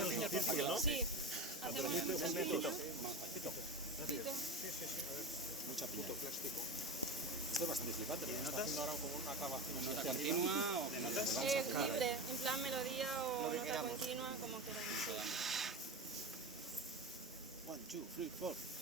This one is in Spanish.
¿no? Sí. Hacemos un Mucha piña. Esto es bastante flipante. ¿Notas? Haciendo ahora como una grabación. ¿Nota continua o de notas? libre, en plan melodía o nota continua, como queráis. 1, 2, 3, 4.